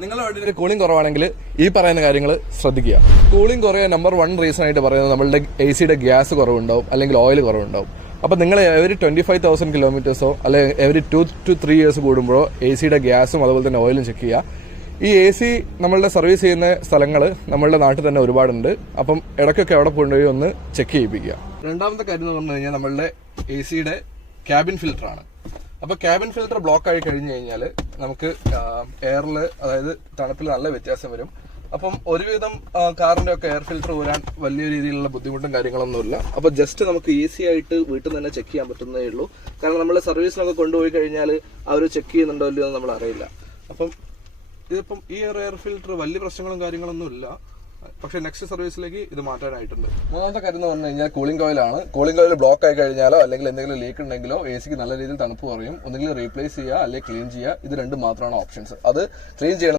നിങ്ങളുടെ വണ്ടിയിൽ കൂളിംഗ് കുറവാണെങ്കിൽ ഈ പറയുന്ന കാര്യങ്ങൾ ശ്രദ്ധിക്കുക. കൂളിംഗ് കുറയാൻ നമ്പർ 1 റീസൺ ആയിട്ട് പറയുന്നത് നമ്മളുടെ AC-യുടെ ഗ്യാസ് കുറവുണ്ടാവും, അല്ലെങ്കിൽ ഓയിൽ കുറവുണ്ടാവും. അപ്പോൾ നിങ്ങൾ എവരി 25,000 കിലോമീറ്റേഴ്സോ അല്ലെങ്കിൽ എവരി 2 to 3 years കൂടുമ്പോഴോ AC-യുടെ ഗ്യാസും അതുപോലെ തന്നെ ഓയിലും ചെക്ക് ചെയ്യുക. ഈ AC നമ്മളുടെ സർവീസ് ചെയ്യുന്ന സ്ഥലങ്ങൾ നമ്മളുടെ നാട്ടിൽ തന്നെ ഒരുപാടുണ്ട്. അപ്പം ഇടയ്ക്കൊക്കെ അവിടെ കൊണ്ടുപോയി ഒന്ന് ചെക്ക് ചെയ്യിപ്പിക്കുക. രണ്ടാമത്തെ കാര്യം എന്ന് പറഞ്ഞു കഴിഞ്ഞാൽ നമ്മളുടെ AC-യുടെ ക്യാബിൻ ഫിൽറ്ററാണ്. അപ്പോൾ ക്യാബിൻ ഫിൽറ്റർ ബ്ലോക്ക് ആയി കഴിഞ്ഞു കഴിഞ്ഞാൽ നമുക്ക് എയറിൽ, അതായത് തണുപ്പിൽ നല്ല വ്യത്യാസം വരും. അപ്പം ഒരുവിധം കാറിന്റെ ഒക്കെ എയർ ഫിൽറ്റർ ഊരാൻ വലിയ രീതിയിലുള്ള ബുദ്ധിമുട്ടും കാര്യങ്ങളൊന്നുമില്ല. അപ്പോൾ ജസ്റ്റ് നമുക്ക് ഈസി ആയിട്ട് വീട്ടിൽ നിന്ന് തന്നെ ചെക്ക് ചെയ്യാൻ പറ്റുന്നതേ ഉള്ളൂ. കാരണം നമ്മൾ സർവീസിനൊക്കെ കൊണ്ടുപോയി കഴിഞ്ഞാൽ അവർ ചെക്ക് ചെയ്യുന്നുണ്ടോ ഇല്ലയോ എന്ന് നമ്മൾ അറിയില്ല. അപ്പം ഇതിപ്പം ഈ എയർ ഫിൽറ്റർ വലിയ പ്രശ്നങ്ങളും കാര്യങ്ങളൊന്നും ഇല്ല. പക്ഷെ നെക്സ്റ്റ് സർവീസിലേക്ക് ഇത് മാറ്റാനായിട്ടുണ്ട്. മൂന്നാമത്തെ കാര്യം എന്ന് പറഞ്ഞു കഴിഞ്ഞാൽ കൂളിംഗ് കോയിലാണ്. കൂളിംഗ് കോയിൽ ബ്ലോക്ക് ആയി കഴിഞ്ഞാലോ അല്ലെങ്കിൽ എന്തെങ്കിലും ലീക്ക് ഉണ്ടെങ്കിലോ AC-ക്ക് നല്ല രീതിയിൽ തണുപ്പ് കുറയും. ഒന്നുകിൽ റീപ്ലേസ് ചെയ്യുക അല്ലെങ്കിൽ ക്ലീൻ ചെയ്യുക. ഇത് രണ്ടും മാത്രമാണ് ഓപ്ഷൻസ്. അത് ക്ലീൻ ചെയ്യണം